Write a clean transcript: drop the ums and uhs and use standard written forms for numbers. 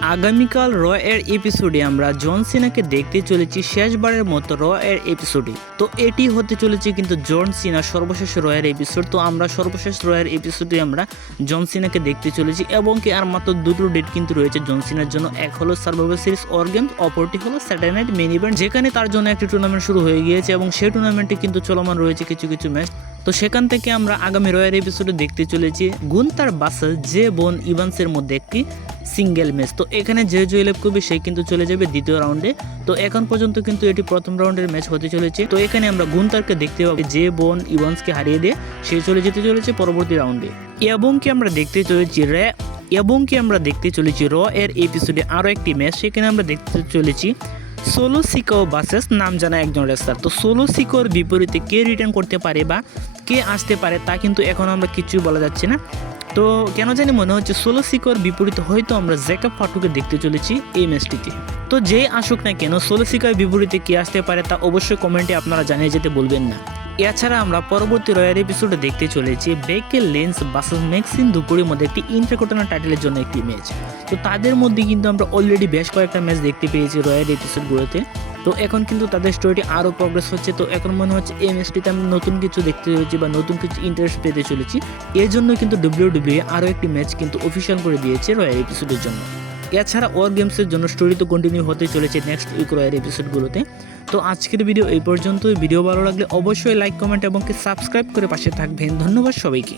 আগামীকাল র এর এপিসোডে আমরা জন সিনাকে দেখতে চলেছি শেষবারের মতো র এর এপিসোডে। তো এটি হতে চলেছে কিন্তু জন সিনা সর্বশেষ র এর এপিসোড। তো আমরা সর্বশেষ র এর এপিসোডে আমরা জন সিনাকে দেখতে চলেছি এবং কি আর মাত্র দুটো ডেট কিন্তু রয়েছে জন সিনার জন্য। এক হলো সার্ভাইভার সিরিজ ওয়ার গেমস, অপরটি হলো স্যাটারডে নাইট মেইন ইভেন্ট, যেখানে তার জন্য একটি টুর্নামেন্ট শুরু হয়ে গিয়েছে এবং সেই টুর্নামেন্টে কিন্তু চলমান রয়েছে কিছু কিছু ম্যাচ। তো সেখান থেকে আমরা আগামী রয়ের এপিসোডে দেখতে চলেছি গুন্তার বাসেল জে বোন ইভান্সের মধ্যে একটি সিঙ্গেল ম্যাচ। তো এখানে যে জয়লাভ করবে সে কিন্তু চলে যাবে দ্বিতীয় রাউন্ডে। তো এখন পর্যন্ত কিন্তু এটি প্রথম রাউন্ডের ম্যাচ হতে চলেছে। তো এখানে আমরা গুন্তারকে দেখতে পাবো যে বোন ইভান্সকে হারিয়ে দিয়ে সে চলে যেতে চলেছে পরবর্তী রাউন্ডে। এবং কি আমরা দেখতে চলেছি র এর এপিসোডে আরও একটি ম্যাচ। সেখানে আমরা দেখতে চলেছি সোলো সিকো ভার্সেস নাম জানা একজন রেসলার। তো সোলো সিকোর বিপরীতে কে রিটার্ন করতে পারে বা কে আসতে পারে তা কিন্তু এখন আমরা কিছুই বলা যাচ্ছে না। তো কেন জানি মনে হচ্ছে সোলো সিকোর বিপরীতে হয়তো আমরা জ্যাকব ফাটুকে দেখতে চলেছি এই ম্যাচটিতে। তো যেই আসুক না কেন সোলো সিকোর বিপরীতে কে আসতে পারে তা অবশ্যই কমেন্টে আপনারা জানিয়ে যেতে বলবেন না। এছাড়া আমরা পরবর্তী রয়্যাল এপিসোডে দেখতে চলেছি বেকে লিঞ্চ ভার্সেস ম্যাক্সিন দুপুরের মধ্যে একটি ইন্টারকন্টিনেন্টাল টাইটেলের জন্য একটি ম্যাচ। তো তাদের মধ্যে কিন্তু আমরা অলরেডি বেশ কয়েকটা ম্যাচ দেখতে পেয়েছি রয়্যাল এপিসোডগুলোতে। তো এখন কিন্তু তাদের স্টোরিটি আরও প্রগ্রেস হচ্ছে। তো এখন মনে হচ্ছে এই ম্যাচটিতে আমরা নতুন কিছু দেখতে চলেছি বা নতুন কিছু ইন্টারেস্ট পেতে চলেছি। এর জন্য কিন্তু WWE আরও একটি ম্যাচ কিন্তু অফিসিয়াল করে দিয়েছে রয়্যাল এপিসোডের জন্য। এছাড়া ওয়ার গেমসের জন্য স্টোরি তো কন্টিনিউ হতে চলেছে নেক্সট উইক রয়্যাল এপিসোডগুলোতে। তো আজকের ভিডিও এই পর্যন্তই। ভিডিও ভালো লাগলে অবশ্যই লাইক, কমেন্ট এবং সাবস্ক্রাইব করে পাশে থাকবেন। ধন্যবাদ সবাইকে।